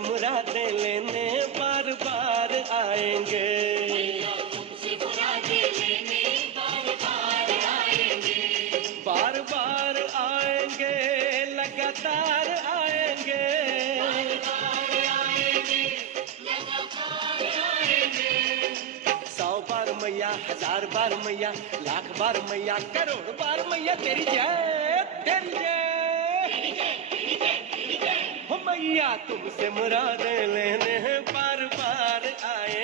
मुरादें लेने बार बार आएंगे। तुमसे मुरादें लेने बार बार आएंगे। बार बार आएंगे, लगातार आएंगे। बार आएंगे, लगातार आएंगे। 100 बार मैया, 1000 बार मैया, लाख बार मैया, करोड़ बार मैया तेरी जय, तेरी जय। हो मैया तुमसे मुरादें लेने बार बार आए।